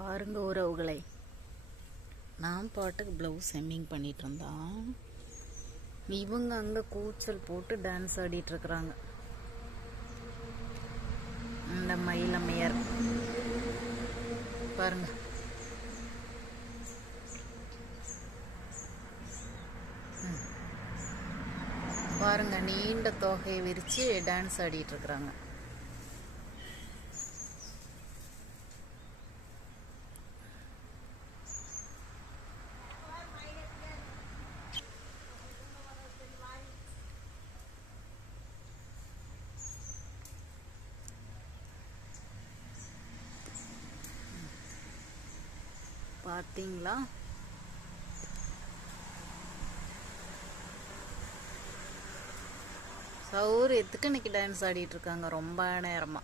பாருங்க உறவுகளை, நான் பாட்டுக்கு ப்ளவுஸ் ஹெம்மிங் பண்ணிட்டு இருந்தோம். இவங்க அங்கே கூச்சல் போட்டு டான்ஸ் ஆடிட்டு இருக்கிறாங்க. இந்த மயிலம்மையார் பாருங்க, பாருங்க நீண்ட தொகையை விரிச்சு டான்ஸ் ஆடிட்டு இருக்கிறாங்க. பார்த்தீங்களா? சௌரியத்துக்கு இன்னைக்கு டான்ஸ் ஆடிட்டு இருக்காங்க ரொம்ப நேரமா.